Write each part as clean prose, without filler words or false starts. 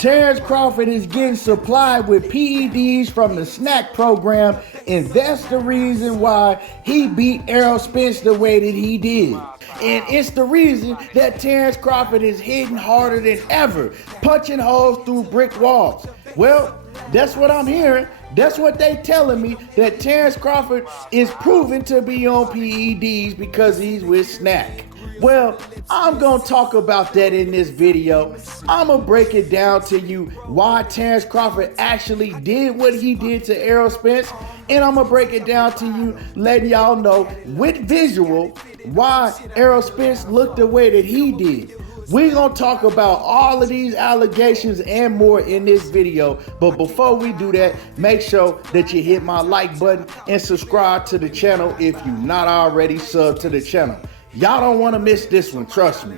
Terence Crawford is getting supplied with PEDs from the Snac program, and that's the reason why he beat Errol Spence the way that he did. And it's the reason that Terence Crawford is hitting harder than ever, punching holes through brick walls. Well, that's what I'm hearing. That's what they telling me, that Terence Crawford is proven to be on PEDs because he's with Snac. Well, I'm gonna talk about that in this video. I'm gonna break it down to you why Terence Crawford actually did what he did to Errol Spence, and I'm gonna break it down to you, letting y'all know with visual why Errol Spence looked the way that he did. We're gonna talk about all of these allegations and more in this video, but before we do that, make sure that you hit my like button and subscribe to the channel if you're not already subbed to the channel. Y'all don't want to miss this one, trust me.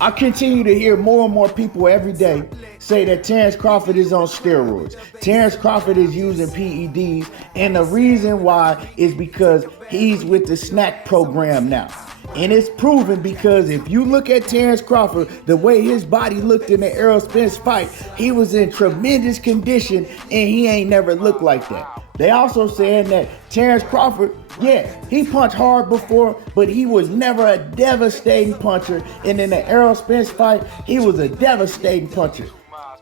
I continue to hear more and more people every day say that Terence Crawford is on steroids. Terence Crawford is using PEDs, and the reason why is because he's with the Snac program now. And it's proven because if you look at Terence Crawford, the way his body looked in the Errol Spence fight, he was in tremendous condition and he ain't never looked like that. They also saying that Terence Crawford, yeah, he punched hard before, but he was never a devastating puncher. And in the Errol Spence fight, he was a devastating puncher.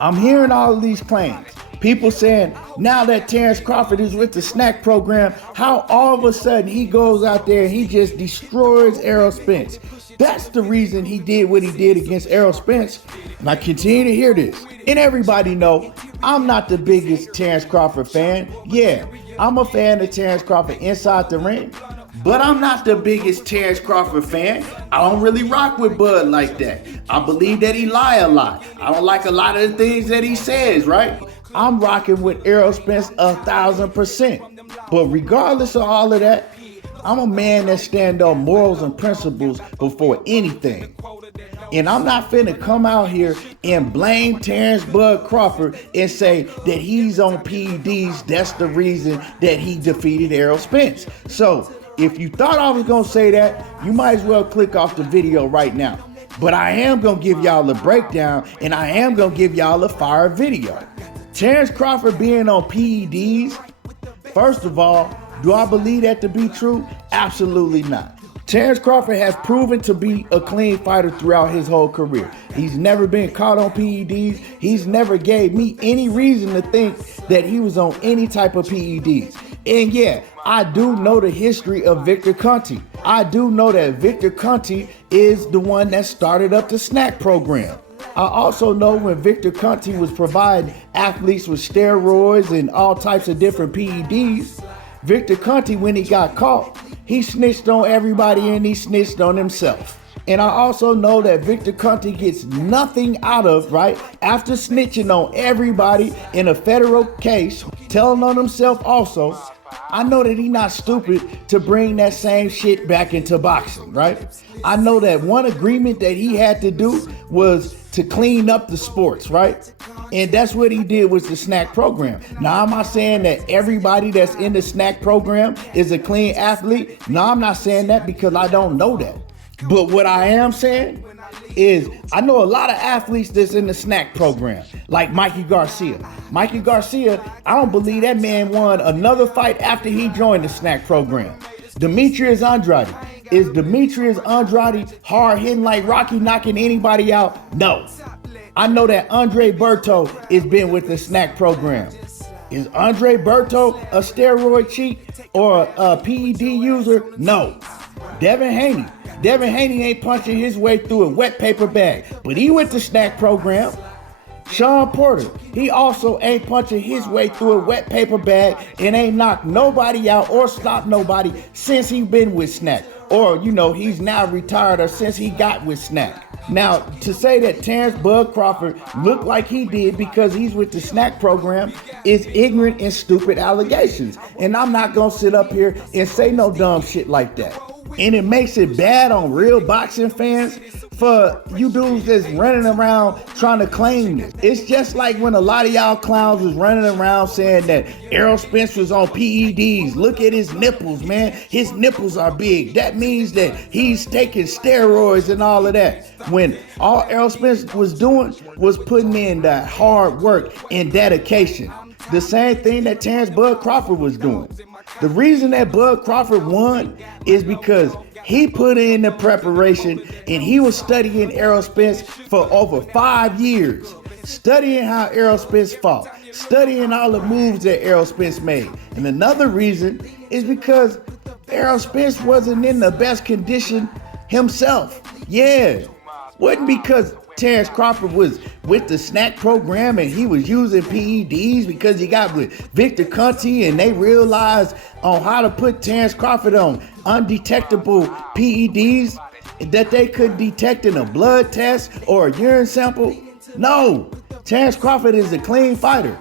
I'm hearing all of these claims. People saying now that Terence Crawford is with the Snac program, how all of a sudden he goes out there and he just destroys Errol Spence. That's the reason he did what he did against Errol Spence. And I continue to hear this. And everybody know I'm not the biggest Terence Crawford fan. Yeah, I'm a fan of Terence Crawford inside the ring, but I'm not the biggest Terence Crawford fan. I don't really rock with Bud like that. I believe that he lie a lot. I don't like a lot of the things that he says, right? I'm rocking with Errol Spence 1,000%. But regardless of all of that, I'm a man that stand on morals and principles before anything. And I'm not finna come out here and blame Terence Bud Crawford and say that he's on PEDs. That's the reason that he defeated Errol Spence. So if you thought I was gonna say that, you might as well click off the video right now. But I am gonna give y'all a breakdown, and I am gonna give y'all a fire video. Terence Crawford being on PEDs, first of all, do I believe that to be true? Absolutely not. Terence Crawford has proven to be a clean fighter throughout his whole career. He's never been caught on PEDs. He's never gave me any reason to think that he was on any type of PEDs. And yeah, I do know the history of Victor Conte. I do know that Victor Conte is the one that started up the Snac program. I also know when Victor Conte was providing athletes with steroids and all types of different PEDs, Victor Conte, when he got caught, he snitched on everybody and he snitched on himself. And I also know that Victor Conte gets nothing out of, right, after snitching on everybody in a federal case, telling on himself also. I know that he's not stupid to bring that same shit back into boxing, right? I know that one agreement that he had to do was to clean up the sports, right? And that's what he did with the Snac program. Now, am I saying that everybody that's in the Snac program is a clean athlete? No, I'm not saying that because I don't know that. But what I am saying is I know a lot of athletes that's in the Snac program, like Mikey Garcia. Mikey Garcia, I don't believe that man won another fight after he joined the Snac program. Demetrius Andrade. Is Demetrius Andrade hard hitting like Rocky, knocking anybody out? No. I know that Andre Berto has been with the Snac program. Is Andre Berto a steroid cheat or a PED user? No. Devin Haney ain't punching his way through a wet paper bag, but he went to Snac program. Sean Porter, he also ain't punching his way through a wet paper bag and ain't knocked nobody out or stopped nobody since he been with Snac. Or, you know, he's now retired or since he got with Snac. Now, to say that Terence Bud Crawford looked like he did because he's with the Snac program is ignorant and stupid allegations. And I'm not gonna sit up here and say no dumb shit like that. And it makes it bad on real boxing fans for you dudes that's running around trying to claim this. It's just like when a lot of y'all clowns was running around saying that Errol Spence was on PEDs. Look at his nipples, man. His nipples are big. That means that he's taking steroids and all of that. When all Errol Spence was doing was putting in the hard work and dedication. The same thing that Terence Bud Crawford was doing. The reason that Bud Crawford won is because he put in the preparation and he was studying Errol Spence for over 5 years, studying how Errol Spence fought, studying all the moves that Errol Spence made. And another reason is because Errol Spence wasn't in the best condition himself. Yeah, wasn't because Terence Crawford was with the Snac program and he was using PEDs because he got with Victor Conte and they realized on how to put Terence Crawford on undetectable PEDs that they couldn't detect in a blood test or a urine sample. No, Terence Crawford is a clean fighter.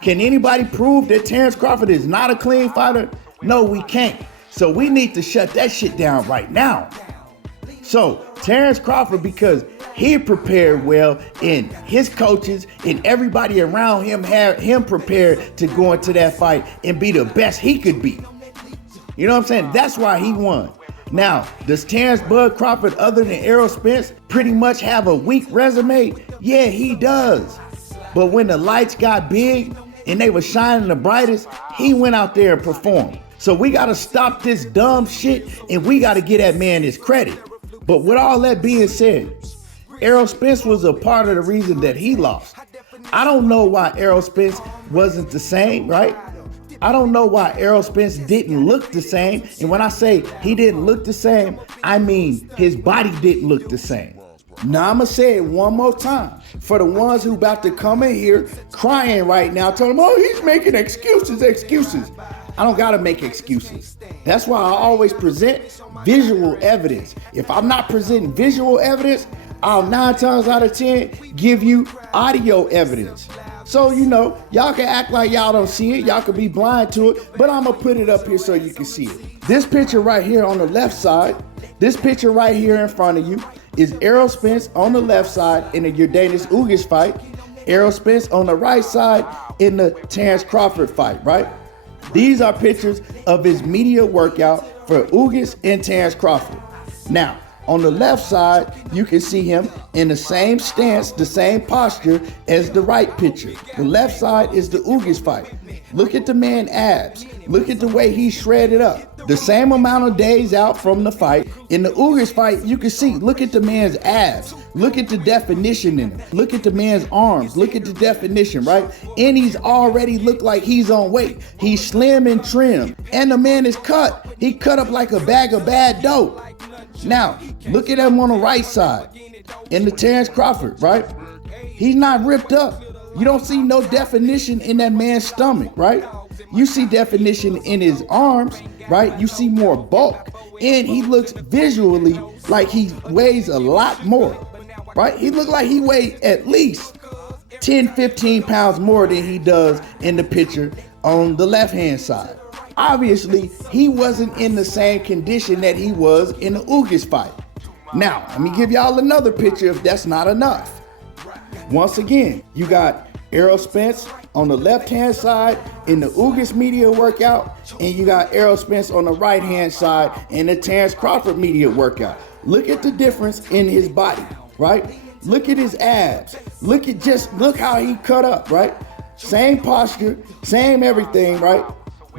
Can anybody prove that Terence Crawford is not a clean fighter? No, we can't. So we need to shut that shit down right now. So Terence Crawford, because he prepared well and his coaches and everybody around him had him prepared to go into that fight and be the best he could be. You know what I'm saying? That's why he won. Now, does Terence Bud Crawford, other than Errol Spence, pretty much have a weak resume? Yeah, he does. But when the lights got big and they were shining the brightest, he went out there and performed. So we got to stop this dumb shit and we got to get that man his credit. But with all that being said, Errol Spence was a part of the reason that he lost. I don't know why Errol Spence wasn't the same, right? I don't know why Errol Spence didn't look the same. And when I say he didn't look the same, I mean his body didn't look the same. Now I'm gonna say it one more time for the ones who about to come in here crying right now, telling them, oh, he's making excuses. I don't gotta make excuses. That's why I always present visual evidence. If I'm not presenting visual evidence, I'll 9 times out of 10 give you audio evidence. So, you know, y'all can act like y'all don't see it. Y'all can be blind to it, but I'm gonna put it up here so you can see it. This picture right here on the left side, this picture right here in front of you is Errol Spence on the left side in the Yordenis Ugas fight. Errol Spence on the right side in the Terence Crawford fight, right? These are pictures of his media workout for Ugas and Terence Crawford. Now, on the left side, you can see him in the same stance, the same posture as the right picture. The left side is the Ugas fight. Look at the man's abs. Look at the way he's shredded up. The same amount of days out from the fight. In the Ugas fight, you can see, look at the man's abs. Look at the definition in him. Look at the man's arms. Look at the definition, right? And he's already looked like he's on weight. He's slim and trim. And the man is cut. He cut up like a bag of bad dope. Now, look at him on the right side in the Terence Crawford, right? He's not ripped up. You don't see no definition in that man's stomach, right? You see definition in his arms, right? You see more bulk. And he looks visually like he weighs a lot more, right? He looks like he weighs at least 10, 15 pounds more than he does in the picture on the left-hand side. Obviously, he wasn't in the same condition that he was in the Ugas fight. Now, let me give y'all another picture if that's not enough. Once again, you got Errol Spence on the left-hand side in the Ugas media workout, and you got Errol Spence on the right-hand side in the Terence Crawford media workout. Look at the difference in his body, right? Look at his abs. Look how he cut up, right? Same posture, same everything, right?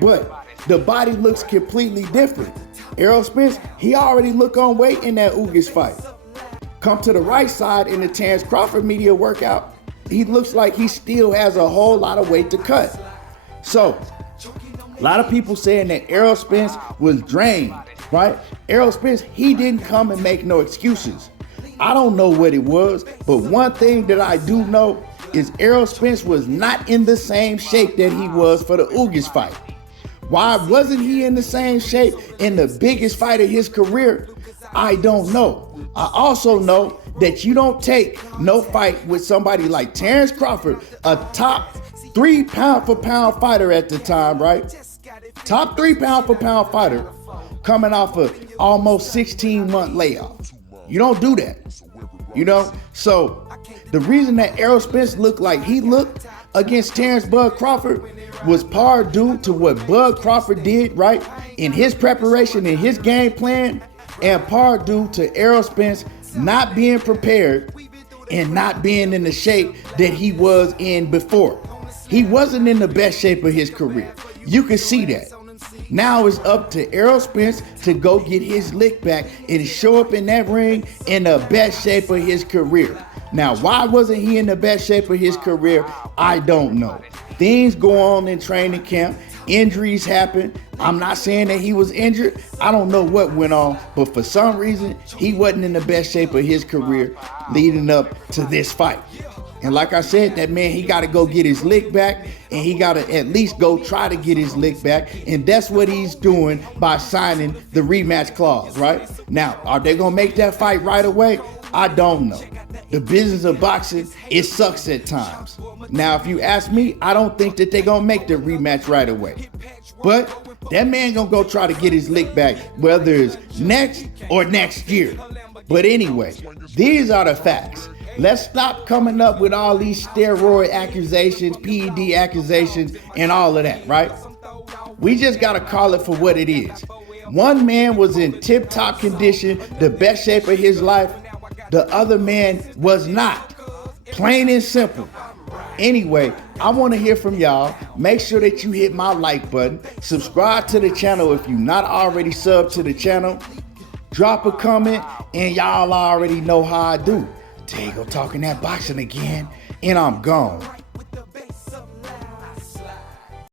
But the body looks completely different. Errol Spence, he already looked on weight in that Ugas fight. Come to the right side in the Terence Crawford media workout, he looks like he still has a whole lot of weight to cut. So, a lot of people saying that Errol Spence was drained, right? Errol Spence, he didn't come and make no excuses. I don't know what it was, but one thing that I do know is Errol Spence was not in the same shape that he was for the Ugas fight. Why wasn't he in the same shape in the biggest fight of his career? I don't know. I also know that you don't take no fight with somebody like Terence Crawford, a top 3 pound for pound fighter at the time, right? Top 3 pound for pound fighter. coming off a almost 16-month layoff. You don't do that, you know? So the reason that Errol Spence looked like he looked against Terence Bud Crawford was part due to what Bud Crawford did, right, in his preparation, in his game plan, and part due to Errol Spence not being prepared and not being in the shape that he was in before. He wasn't in the best shape of his career. You can see that. Now it's up to Errol Spence to go get his lick back and show up in that ring in the best shape of his career. Now, why wasn't he in the best shape of his career? I don't know. Things go on in training camp. Injuries happen. I'm not saying that he was injured. I don't know what went on, but for some reason, he wasn't in the best shape of his career leading up to this fight. And like I said, that man, he got to go get his lick back, and he got to at least go try to get his lick back. And that's what he's doing by signing the rematch clause, right? Now, are they going to make that fight right away? I don't know. The business of boxing, it sucks at times. Now, if you ask me, I don't think that they're going to make the rematch right away. But that man going to go try to get his lick back, whether it's next or next year. But anyway, these are the facts. Let's stop coming up with all these steroid accusations, PED accusations, and all of that, right? We just got to call it for what it is. One man was in tip-top condition, the best shape of his life. The other man was not. Plain and simple. Anyway, I want to hear from y'all. Make sure that you hit my like button. Subscribe to the channel if you're not already subbed to the channel. Drop a comment, and y'all already know how I do. Tego talking that boxing again, and I'm gone.